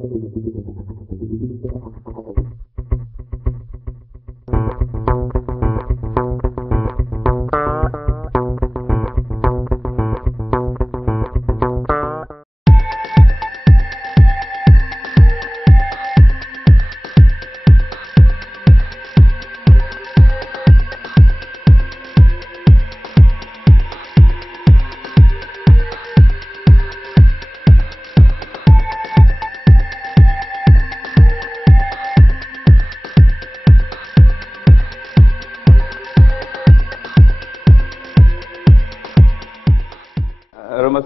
ரொம்ப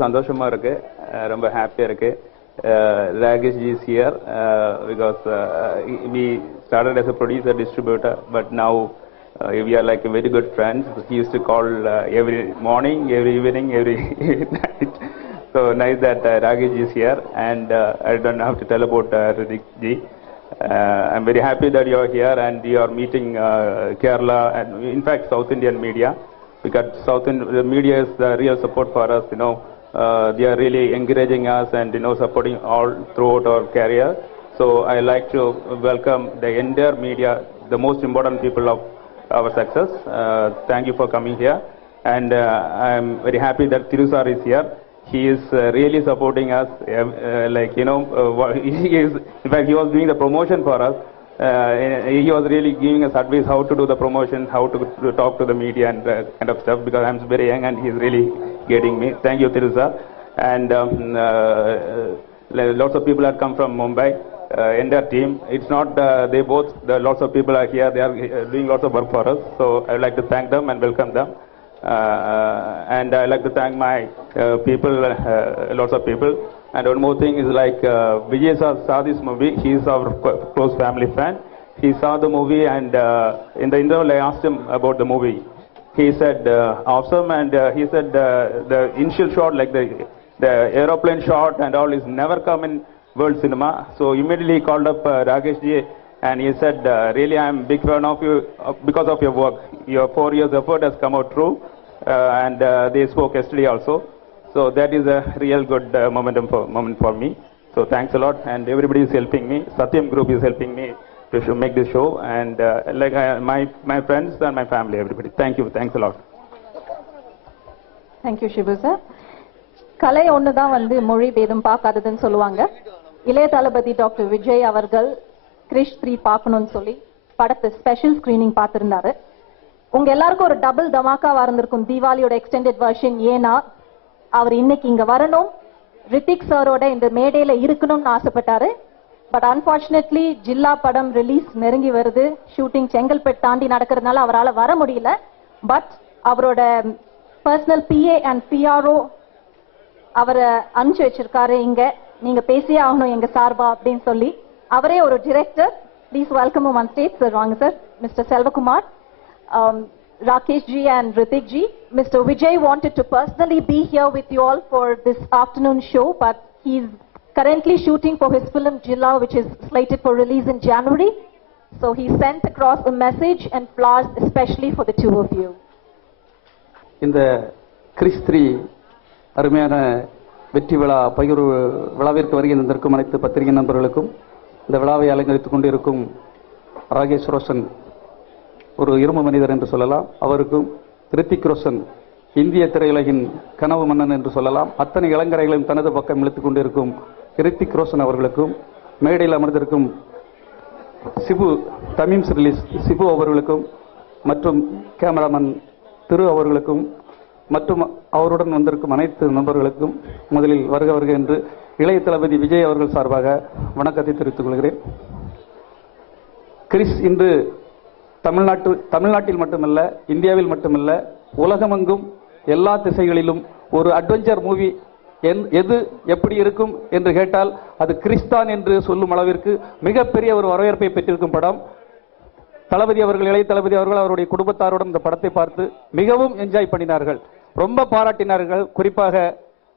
சந்தோஷமா இருக்கு, ரொம்ப ஹாப்பியா இருக்கு. Rakesh ji is here because we started as a producer distributor, but now we are like very good friends. He used to call every morning, every evening, every night. So nice that Rakesh ji is here, and I don't have to tell about Ritik ji. I'm very happy that you are here and you are meeting Kerala and in fact South Indian media, because South Indian media is the real support for us, you know. They are really encouraging us and, you know, supporting all throughout our career. So I like to welcome the entire media, the most important people of our success. Thank you for coming here, and I'm very happy that Thiru sir is here. He is really supporting us, like, you know, he is, in fact he was doing the promotion for us. He was really giving us advice how to do the promotion, how to talk to the media and kind of stuff, because I'm very young and he's really getting me. Thank you, Tirza. And lots of people have come from Mumbai, entire team. It's not they both, lots of people are here, they are doing lots of work for us. So I would like to thank them and welcome them. And I like to thank my people, lots of people. And one more thing is like Vijay saw this movie. He is our close family fan. He saw the movie, and in the interval I asked him about the movie. He said awesome, and he said the initial shot, like the aeroplane shot and all, is never come in world cinema. So immediately he called up Rakesh ji, and he said really I'm big fan of you because of your work. Your 4 years effort has come out true, and they spoke yesterday also. So that is a real good moment for me. So thanks a lot, and everybody is helping me. Satyam Group is helping me to make this show, and like my friends and my family, everybody. Thank you, thanks a lot. Thank you, Shibu sir. கலை ஒண்ணுதான் வந்து மொழி பேதம் பார்க்காததுன்னு சொல்லுவாங்க. இளைய தளபதி doctor Vijay அவர்கள் கிரிஷ் 3 பார்க்கணும்னு சொல்லி படத்தை ஸ்பெஷல் ஸ்கிரீனிங் பார்த்திருந்தாரு. உங்க எல்லாருக்கும் ஒரு டபுள் தமாக்காவா இருந்திருக்கும் தீபாவளியோட எக்ஸ்டெண்டட் வெர்ஷன். ஏன்னா அவர் இன்னைக்கு இங்க வரணும், ரித்திக் சாரோட இந்த மேடையில இருக்கணும்னு ஆசைப்பட்டாரு. பட் அன்பார்ச்சுனேட்லி ஜில்லா படம் ரிலீஸ் நெருங்கி வருது, ஷூட்டிங் செங்கல்பேட் தாண்டி நடக்கிறதுனால அவரால் வர முடியல. பட் அவரோட பர்சனல் பிஏ அண்ட் பிஆர்ஓ அவரை அனுப்பிச்சு வச்சிருக்காரு, இங்க நீங்க பேசியே ஆகணும் எங்க சார்பா அப்படின்னு சொல்லி. அவரே ஒரு director. Please welcome on stage sir. வாங்க sir. Mister Selvakumar, Rakesh ji and Ritik ji. Mr. Vijay wanted to personally be here with you all for this afternoon show, but he's currently shooting for his film Jilla, which is slated for release in January. So he sent across a message and flowers especially for the two of you. இந்த Chris 3 அருமையான வெற்றி விழா பகிர்வு விழாவிற்கு வருகை தந்திருக்கும் அனைத்து பத்திரிகை நண்பர்களுக்கும், இந்த விழாவை அலங்கரித்துக் கொண்டிருக்கும் ராகேஷ் ரோஷன் ஒரு இரும்பு மனிதர் என்று சொல்லலாம், அவருக்கும் ரித்திக் ரோஷன் இந்திய திரையுலகின் கனவு மன்னன் என்று சொல்லலாம், அத்தனை இளங்கரைகளையும் தனது பக்கம் இழுத்துக் கொண்டிருக்கும் ரித்திக் ரோஷன் அவர்களுக்கும், மேடையில் அமர்ந்திருக்கும் சிபு தமீம் ரிலீஸ் சிபு அவர்களுக்கும், மற்றும் கேமராமேன் திரு அவர்களுக்கும், மற்றும் அவருடன் வந்திருக்கும் அனைத்து நண்பர்களுக்கும் முதலில் வருக வருக என்று இளைய தளபதி விஜய் அவர்கள் சார்பாக வணக்கத்தை தெரிவித்துக் கொள்கிறேன். கிறிஸ் இன்று தமிழ்நாட்டில் மட்டுமல்ல, இந்தியாவில் மட்டுமல்ல, உலகமெங்கும் எல்லா திசைகளிலும் ஒரு அட்வென்ச்சர் மூவி எது எப்படி இருக்கும் என்று கேட்டால் அது கிறிஸ்தான் என்று சொல்லும் அளவிற்கு மிகப்பெரிய ஒரு வரவேற்பை பெற்றிருக்கும் படம். தளபதி அவர்கள், இளைய தளபதி அவர்கள் அவருடைய குடும்பத்தாருடன் இந்த படத்தை பார்த்து மிகவும் என்ஜாய் பண்ணினார்கள், ரொம்ப பாராட்டினார்கள். குறிப்பாக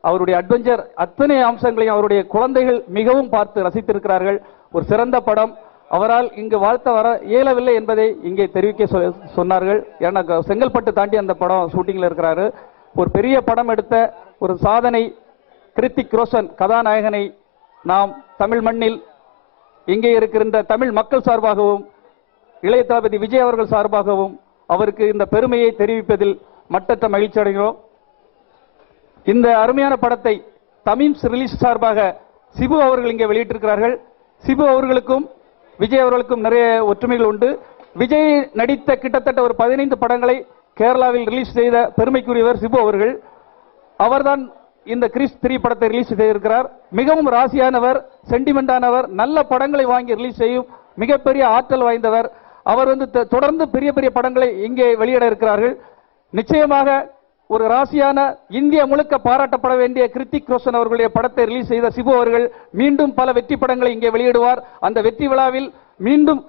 அவருடைய அட்வென்ச்சர் அத்தனை அம்சங்களையும் அவருடைய குழந்தைகள் மிகவும் பார்த்து ரசித்திருக்கிறார்கள். ஒரு சிறந்த படம். அவரால் இங்கு வாழ்த்த வர இயலவில்லை என்பதை இங்கே தெரிவிக்க சொன்னார்கள். ஏன்னா செங்கல்பட்டு தாண்டி அந்த படம் ஷூட்டிங்ல இருக்கிறாரு. ஒரு பெரிய படம் எடுத்த ஒரு சாதனை ரித்திக் ரோஷன் கதாநாயகனை நாம் தமிழ் மண்ணில் இங்கே இருக்கின்ற தமிழ் மக்கள் சார்பாகவும் இளைய தளபதி விஜய் அவர்கள் சார்பாகவும் அவருக்கு இந்த பெருமையை தெரிவிப்பதில் மட்டற்ற மகிழ்ச்சி அடைகிறோம். இந்த அருமையான படத்தை தமிம்ஸ் ரிலீஸ் சார்பாக சிபு அவர்கள் இங்கே வெளியிட்டிருக்கிறார்கள். சிபு அவர்களுக்கும் விஜய் அவர்களுக்கும் நிறைய ஒற்றுமைகள் உண்டு. விஜய் நடித்த கிட்டத்தட்ட ஒரு 15 படங்களை கேரளாவில் ரிலீஸ் செய்த பெருமைக்குரியவர் சிபு அவர்கள். அவர்தான் இந்த கிறிஸ் 3 படத்தை ரிலீஸ் செய்திருக்கிறார். மிகவும் ராசியானவர், சென்டிமெண்டானவர், நல்ல படங்களை வாங்கி ரிலீஸ் செய்யும் மிகப்பெரிய ஆற்றல் வாய்ந்தவர். அவர் தொடர்ந்து பெரிய பெரிய படங்களை இங்கே வெளியிட இருக்கிறார்கள். நிச்சயமாக ஒரு ராசியான இந்தியா முழுக்க பாராட்டப்பட வேண்டிய கிருத்திக் ரோஷன் அவர்களுடைய படத்தை ரிலீஸ் செய்த சிபு அவர்கள் மீண்டும் பல வெற்றி படங்களை இங்கே வெளியிடுவார். அந்த வெற்றி விழாவில் மீண்டும்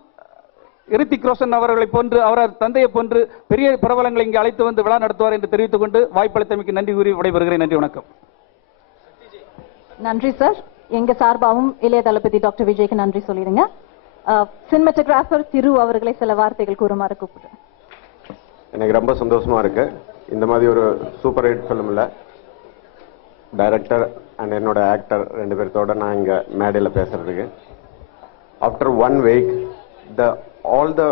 கிருத்திக் ரோஷன் அவர்களை போன்று அவரது தந்தையை போன்று பெரிய பிரபலங்களை இங்கே அழைத்து வந்து விழா நடத்துவார் என்று தெரிவித்துக் கொண்டு வாய்ப்பளித்தமைக்கு நன்றி கூறி விடைபெறுகிறேன். நன்றி, வணக்கம். நன்றி சார். எங்க சார்பாகவும் இளைய தளபதி டாக்டர் விஜய்க்கு நன்றி சொல்லிடுங்க. சினிமாட்டோகிராஃபர் திரு அவர்களை சில வார்த்தைகள் கூறுமாறு கூப்பிடுறேன். எனக்கு ரொம்ப சந்தோஷமா இருக்கு. இந்த மாதிரி ஒரு சூப்பர் ஹிட் ஃபிலிம்ல டைரக்டர் அண்ட் என்னோட ஆக்டர் 2 பேர்த்தோட நான் இங்க மேடையில் பேசுறதுக்கு. After 1 week all the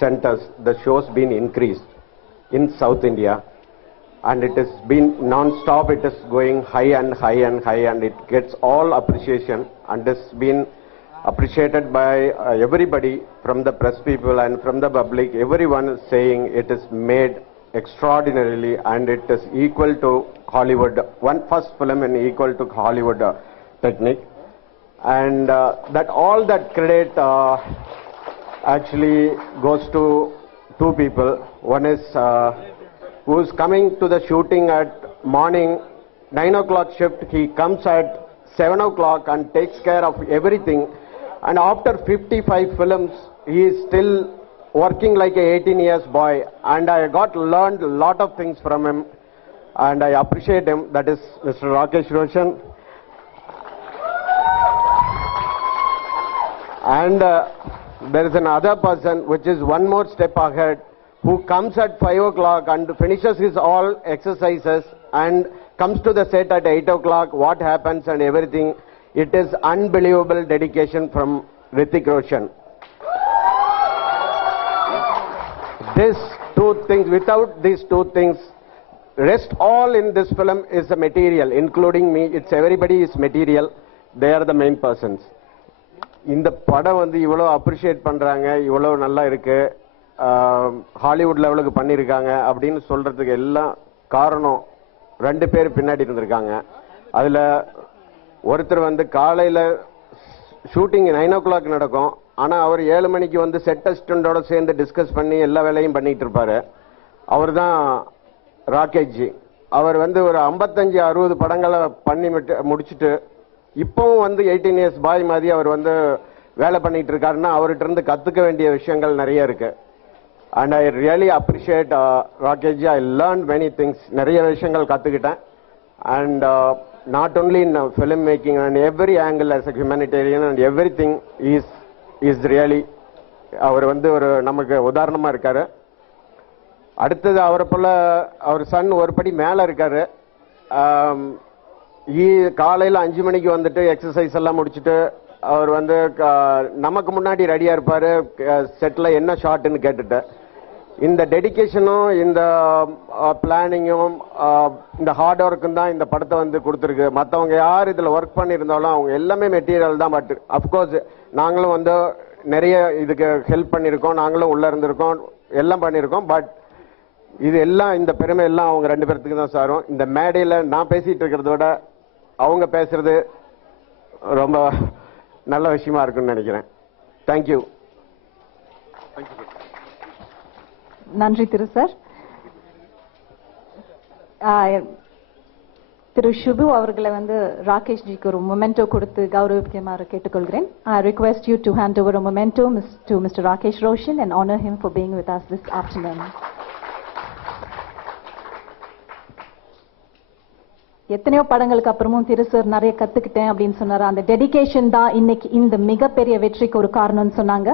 centers, the shows been increased in South India, and it has been non-stop. It is going high and high and high, and it gets all appreciation, and it's been appreciated by everybody, from the press people and from the public. Everyone is saying it is made extraordinarily, and it is equal to Hollywood. One first film in equal to Hollywood technique, and that all that credit actually goes to 2 people. One is who's coming to the shooting at morning 9 o'clock shift. He comes at 7 o'clock and takes care of everything. And after 55 films, he is still working like a 18 years boy. And I learned a lot of things from him, and I appreciate him. That is Mr. Rakesh Roshan. And there is another person which is one more step ahead, who comes at 5 o'clock and finishes his all exercises and comes to the set at 8 o'clock. What happens and everything. It is unbelievable dedication from Hrithik Roshan. These 2 things, without these 2 things, rest all in this film is the material, including me. It's everybody is material. They are the main persons. இந்த படம் வந்து இவ்வளவு appreciate பண்றாங்க, இவ்வளவு நல்லா இருக்கு, Hollywood லெவலுக்கு பண்ணியிருக்காங்க அப்படின்னு சொல்றதுக்கு எல்லாம் காரணம் 2 பேர் பின்னாடி இருந்திருக்காங்க. அதுல ஒருத்தர் வந்து காலையில ஷூட்டிங் 9 o'clock நடக்கும். ஆனா அவர் 7 மணிக்கு வந்து செட் அசிஸ்டண்டோட சேர்ந்து டிஸ்கஸ் பண்ணி எல்லா வேலையும் பண்ணிட்டு இருப்பாரு. அவர் தான் ராகேஷ் ஜி. அவர் வந்து ஒரு 55-60 படங்களை பண்ணி முடிச்சுட்டு இப்பவும் வந்து 18 years பாய் மாதிரி அவர் வந்து வேலை பண்ணிட்டு இருக்காருன்னா அவர்கிட்ட இருந்து கத்துக்க வேண்டிய விஷயங்கள் நிறைய இருக்கு. And I really appreciate Rakesh G. I learn many things. நிறைய விஷயங்கள் கத்துக்கிட்டேன். And not only in film making, and every angle as a humanitarian and everything is really அவர் வந்து ஒரு நமக்கு உதாரணமா இருக்காரு. அடுத்தது அவரை போல அவர் சன் ஒரு படி மேல இருக்காரு. காலையில 5 மணிக்கு வந்துட்டு எக்ஸசைஸ் எல்லாம் முடிச்சுட்டு அவர் வந்து நமக்கு முன்னாடி ரெடியா இருப்பாரு. செட்ல என்ன ஷாட்னு கேட்டுட்டு இந்த டெடிகேஷனும் இந்த பிளானிங்கும் இந்த ஹார்ட் ஒர்க்கும் தான் இந்த படத்தை வந்து கொடுத்துருக்கு. மற்றவங்க யார் இதில் ஒர்க் பண்ணியிருந்தாலும் அவங்க எல்லாமே மெட்டீரியல் தான். பட் அஃப்கோர்ஸ் நாங்களும் வந்து நிறைய இதுக்கு ஹெல்ப் பண்ணியிருக்கோம், நாங்களும் உள்ள இருந்திருக்கோம், எல்லாம் பண்ணியிருக்கோம். பட் இது எல்லாம் இந்த பெருமை எல்லாம் அவங்க 2 பேர்த்துக்கு தான் சாரும். இந்த மேடையில் நான் பேசிட்டு இருக்கிறத விட அவங்க பேசுறது ரொம்ப நல்ல விஷயமா இருக்குன்னு நினைக்கிறேன். தேங்க்யூ. நன்றி திரு சார். திரு சுபு அவர்களை வந்து ராகேஷ் ஜிக்கு ஒரு மொமெண்டோ கொடுத்து கௌரவிக்குமாறு கேட்டுக்கொள்கிறேன். I request you to hand over a memento to Mr. Rakesh Roshan and honor him for being with us this afternoon. எத்தனையோ படங்களுக்கு அப்புறமும் திரு சார் நிறைய கத்துக்கிட்டேன் அப்படின்னு சொன்னாரு. அந்த டெடிகேஷன் தான் இன்னைக்கு இந்த மிகப்பெரிய வெற்றிக்கு ஒரு காரணம்னு சொன்னாங்க.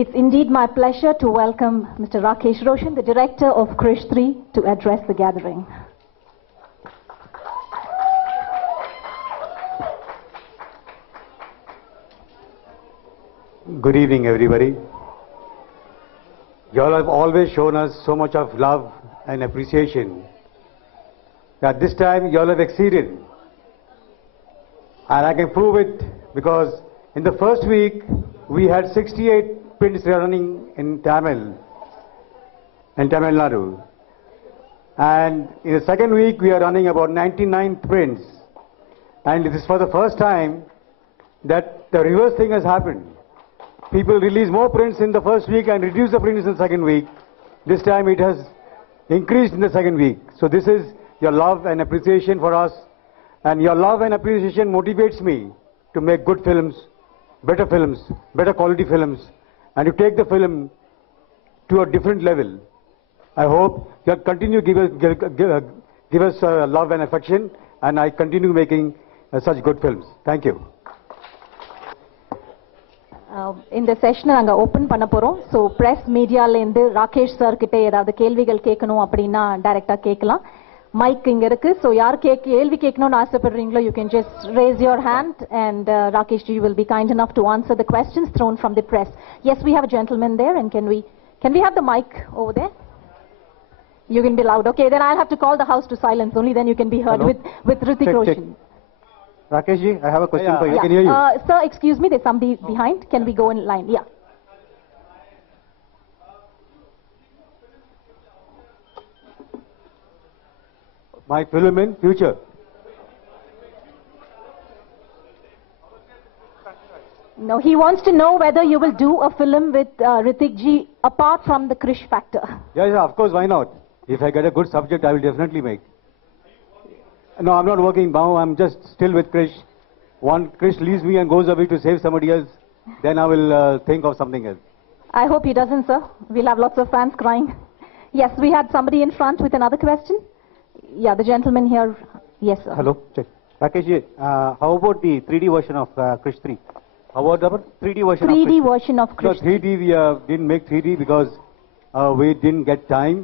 It's indeed my pleasure to welcome Mr. Rakesh Roshan, the director of Krish 3, to address the gathering. Good evening, everybody. You all have always shown us so much of love and appreciation. That this time you all have exceeded. And I can prove it because in the first week we had 68 prints running in Tamil Nadu. And in the second week we are running about 99 prints. And it is for the first time that the reverse thing has happened. People release more prints in the first week and reduce the prints in the second week. This time it has increased in the second week. So this is your love and appreciation for us. And your love and appreciation motivates me to make good films, better quality films, and to take the film to a different level. I hope you'll continue to give us love and affection, and I continue making such good films. Thank you. இந்த செஷனை நாங்கள் open பண்ண போகிறோம். So press மீடியாலேருந்து Rakesh sir கிட்டே ஏதாவது கேள்விகள் கேட்கணும் அப்படின்னா டைரெக்டாக கேட்கலாம். மைக் இங்கே இருக்குது. ஸோ யார் கேள்வி கேட்கணும்னு ஆசைப்படுறீங்களோ you can just raise your hand and Rakesh ji will be kind enough to answer the questions thrown from the press. Yes, we have a gentleman there, and can we have the mic over there? You can be loud. Okay, then I'll have to call the house to silence. Only then you can be heard. Hello? with Hrithik Roshan. Rakesh ji, I have a question for you. I can hear you. Sir, excuse me, there's somebody behind. Can we go in line? Yeah. My film in future. No, he wants to know whether you will do a film with Hrithik ji apart from the Krish factor. Yeah, of course, why not? If I get a good subject, I will definitely make. No, I'm not working now. I'm just still with Krish. One Krish leaves me and goes away to save somebody else, then I will think of something else. I hope he doesn't, sir. We'll have lots of fans crying. Yes, we had somebody in front with another question. Yeah, the gentleman here. Yes, sir. Hello, check. Rakesh ji, how about the 3D version of Krish 3? How about the 3D version 3D of Krish? version of Krish. No, 3D we didn't make 3D because we didn't get time.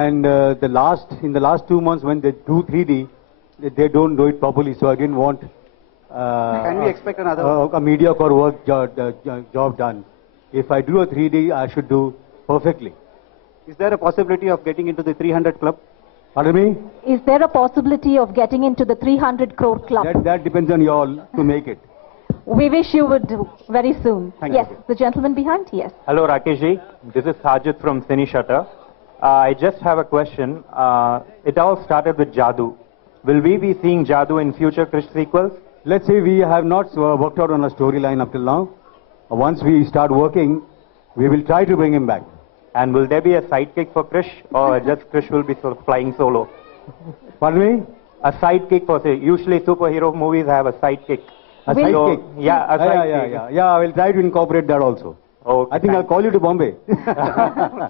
And in the last 2 months when they do 3D, they don't do it properly. So I didn't want Can we expect another a mediocre work job done. If I do a 3D, I should do perfectly. Is there a possibility of getting into the 300 club? Pardon me? Is there a possibility of getting into the 300 crore club? That depends on you all to make it. We wish you would do very soon. Thank yes, you. the gentleman behind. Yes. Hello, Rakesh ji. This is Sajid from Cine Shutter. I just have a question. It all started with Jadoo. Will we be seeing Jadoo in future Krish sequels? Let's say we have not worked out on a storyline up till now. Once we start working, we will try to bring him back. And will there be a sidekick for Krish, or just Krish will be sort of flying solo? Pardon me? A sidekick for, say, usually superhero movies have a sidekick. A sidekick? Yeah, a sidekick. Yeah, I will try to incorporate that also. Okay, I think I'll call you to Bombay.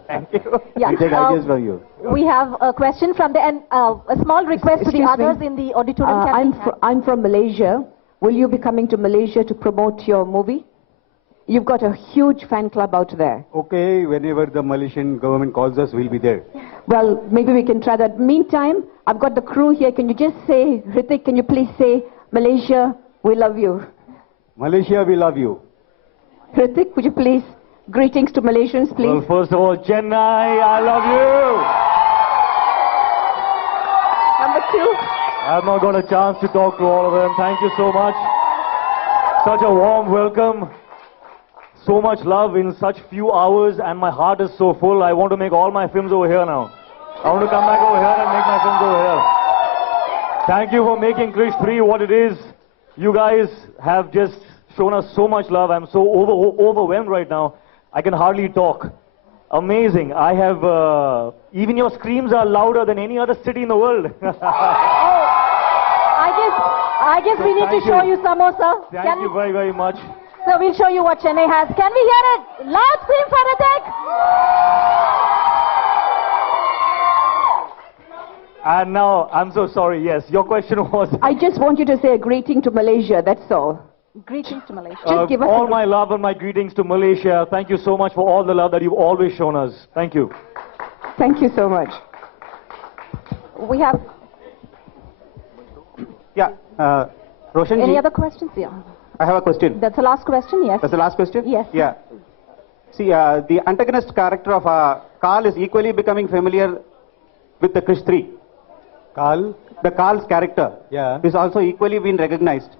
Thank you. Yeah. We take ideas from you. We have a question from the and a small request to the Excuse others me. in the auditorium. Can we have- I'm from Malaysia. Will you be coming to Malaysia to promote your movie? You've got a huge fan club out there. Okay, whenever the Malaysian government calls us, we'll be there. Well, maybe we can try that. Meantime, I've got the crew here. Can you just say, Hrithik, can you please say, Malaysia, we love you. Malaysia, we love you. Hrithik, would you please, greetings to Malaysians, please. Well, first of all, Chennai, I love you. Number two. I've not got a chance to talk to all of them. Thank you so much. Such a warm welcome. So much love in such few hours, and my heart is so full. I want to make all my films over here now. I want to come back over here and make my films over here. Thank you for making Krish 3 what it is. You guys have just shown us so much love. I'm so overwhelmed right now. I can hardly talk. Amazing. I have, even your screams are louder than any other city in the world. I guess we need to show you some more, sir. Thank you very, very much. So we'll show you what Chennai has. Can we hear it? Loud scream for Hrithik! And now, I'm so sorry, yes, your question was... I just want you to say a greeting to Malaysia, that's all. Greetings to Malaysia. Just give us all a- my love and my greetings to Malaysia. Thank you so much for all the love that you've always shown us. Thank you. Thank you so much. We have Yeah, Roshan any ji. other questions? Yeah. I have a question. That's the last question, yes. That's the last question? Yes. Yeah. See, the antagonist character of Carl is equally becoming familiar with the Krish 3. Carl? The Carl's character is also equally been recognized.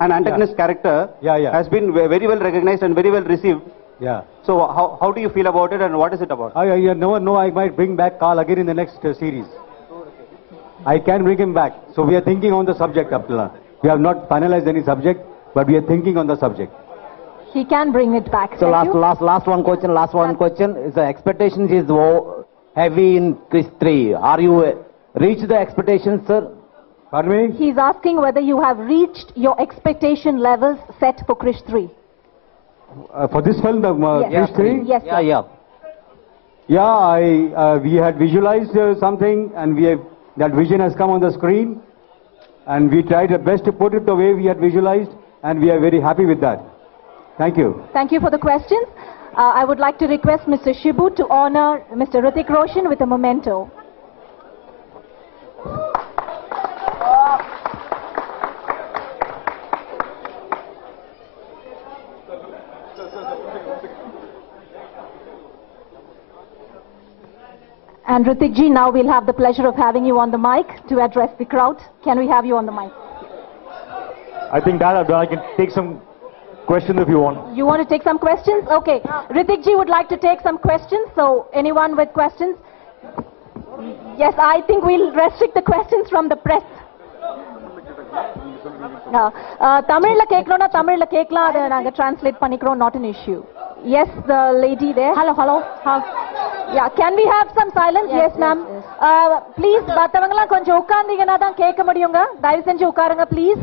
An antagonist character has been very well recognized and very well received. Yeah. So how do you feel about it and what is it about? I might bring back Carl again in the next series. I can bring him back. So we are thinking on the subject, Abdullah. We have not finalized any subject, but we are thinking on the subject. He can bring it back. So last one question is the expectations is heavy in Krish 3. Are you reached the expectations, sir? Pardon me? He's asking whether you have reached your expectation levels set for Krish 3. For this film, the Yes. Krish 3? Yes, sir. Yeah, we had visualized something, and that vision has come on the screen, and we tried our best to put it the way we had visualized, and we are very happy with that. Thank you. Thank you for the questions. I would like to request Mr. Shibu to honor Mr. Hrithik Roshan with a memento. And Hrithik ji, now we'll have the pleasure of having you on the mic to address the crowd. Can we have you on the mic? I think that I can take some questions if you want. You want to take some questions? Okay. Hrithik ji would like to take some questions. So anyone with questions? Yes, I think we'll restrict the questions from the press. Tamilல கேட்கணும்னா தமிழ்ல கேட்கலாம், அதை நாங்க translate பண்ணிக்கிறோம், not an issue. Yes, the lady there. Hello. Yeah, can we have some silence? Yes, ma'am. Please, மத்தவங்கலாம் கொஞ்சம் உட்கார்ந்தீங்கன்னா தான் கேட்க முடியுங்க. தயவு செஞ்சு உட்காருங்க, please.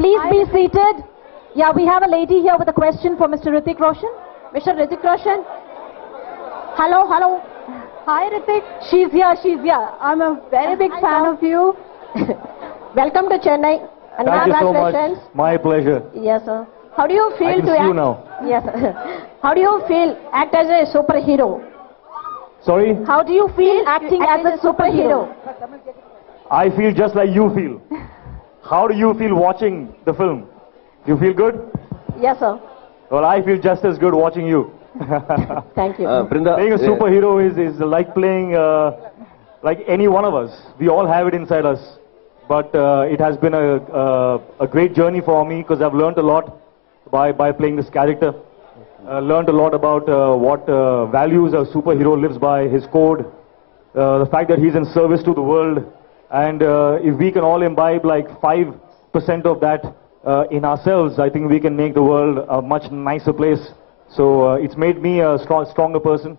Please be seated. Yeah, we have a lady here with a question for Mr. Hrithik Roshan. Mr. Hrithik Roshan. Hello. Hi, Hrithik. She's here. I'm a very big fan of you. Welcome to Chennai. And Thank you so congratulations. much. My pleasure. Yes, sir. How do you feel I can to see act? you now. Yes. How do you feel act as a superhero? Sorry? How do you feel acting as a superhero? I feel just like you feel. How do you feel watching the film? You feel good? Yes, sir. Well, I feel just as good watching you. Thank you. Playing a superhero is like playing like any one of us. We all have it inside us. But it has been a great journey for me because I've learned a lot by playing this character. Learned a lot about what values a superhero lives by, his code, the fact that he's in service to the world. And if we can all imbibe like 5% of that in ourselves, I think we can make the world a much nicer place. So it's made me a stronger person.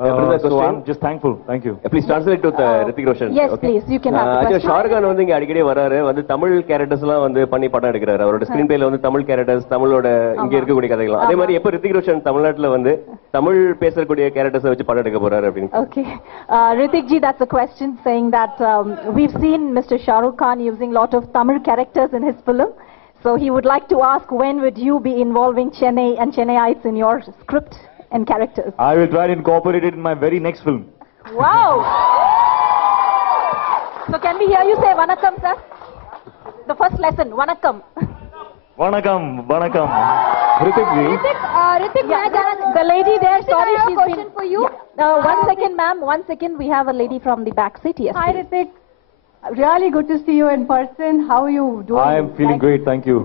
So I'm just thankful. Thank you. Please translate to Hrithik Roshan. Yes, please. You can have the question. Shahrukh Khan வந்து இங்க அடிக்கடி வராரு, வந்து தமிழ் கேரக்டர்ஸ்லாம் வந்து பண்ணி படம் எடுக்கிறாரு. அவரோட ஸ்கிரீன் பிளேல வந்து தமிழ் கேரக்டர்ஸ், தமிழோட இங்க இருக்கக்கூடிய கதைகள். அதே மாதிரி எப்ப ரித்திக் ரோஷன் தமிழ்நாட்டுல வந்து தமிழ் பேசக்கூடிய கேரக்டர்ஸ் வச்சு படம் எடுக்க போறாரு அப்படின்னு. Okay. Hrithik ji, that's a question saying that we've seen Mr. Shah Rukh Khan using a lot of Tamil characters in his film. So he would like to ask, when would you be involving Chennai and Chennaiites in your script and characters? I will try to incorporate it in my very next film. Wow! So can we hear you say Vanakkam, sir? The first lesson, Vanakkam. Vanakkam. Hrithik ji. Hrithik, the lady there, sorry, I have a she's question for you. One second, ma'am, 1 second. We have a lady from the back seat. Yes, Hi, please. Hrithik. Really good to see you in person. How are you doing? I am feeling great, thank you.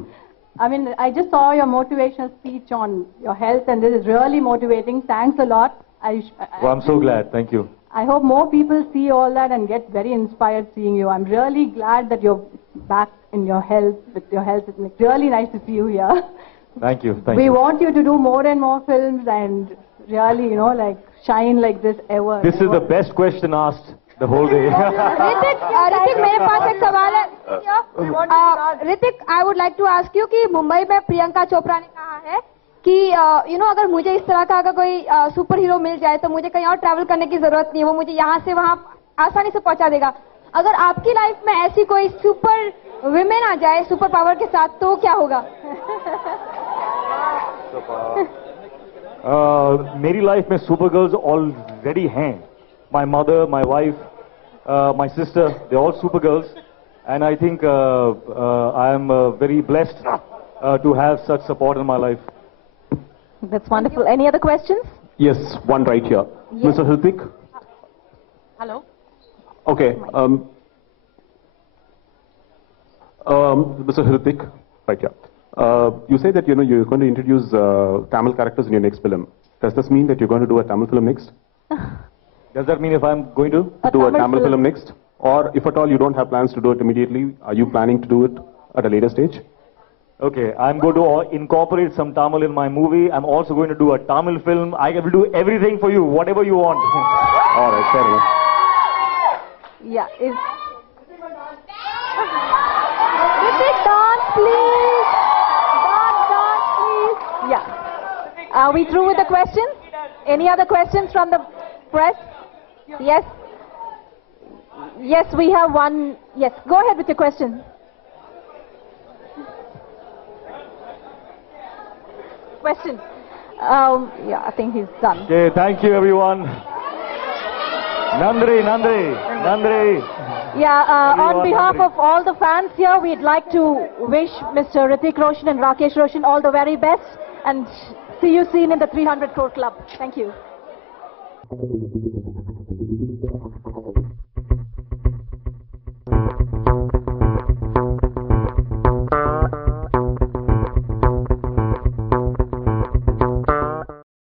I mean, I just saw your motivational speech on your health, and this is really motivating. Thanks a lot. Well, I'm so glad, thank you. I hope more people see all that and get very inspired seeing you. I'm really glad that you're back in your health, with your health. It's really nice to see you here. Thank you, We want you to do more and more films and really, like shine like this ever. This is the best question asked the whole day. Hrithik मेरे पास एक सवाल है. Hrithik, I would like to ask you कि मुंबई में प्रियंका चोपड़ा ने कहा है कि अगर मुझे इस तरह का अगर कोई सुपर हीरो मिल जाए तो मुझे कहीं और ट्रैवल करने की जरूरत नहीं है, वो मुझे यहाँ से वहाँ आसानी से पहुँचा देगा. अगर आपकी लाइफ में ऐसी कोई सुपर विमेन आ जाए सुपर पावर के साथ तो क्या होगा? मेरी लाइफ में सुपर गर्ल्स ऑलरेडी हैं. My mother, my wife, my sister, they're all super girls. And I think I am very blessed to have such support in my life. That's wonderful. Any other questions? Yes, one right here. Yes. Mr. Hrithik? Hello. Okay. Mr. Hrithik, right here. You say that, you're going to introduce Tamil characters in your next film. Does this mean that you're going to do a Tamil film next? Does that mean if I'm going to do a Tamil film next? Or if at all you don't have plans to do it immediately, are you planning to do it at a later stage? Okay, I'm going to incorporate some Tamil in my movie. I'm also going to do a Tamil film. I will do everything for you, whatever you want. All right, fair enough. Yeah. Hrithik, dance, please. Dance, please. Yeah. Are we through with the questions? Any other questions from the press? Yes. Yes, we have one. Yes, go ahead with your question. Question. Yeah, I think he's done. Okay, thank you everyone. Nandri. Yeah, on Everyone, behalf Nandri. of all the fans here, we'd like to wish Mr. Hrithik Roshan and Rakesh Roshan all the very best and see you soon in the 300 Crore Club. Thank you.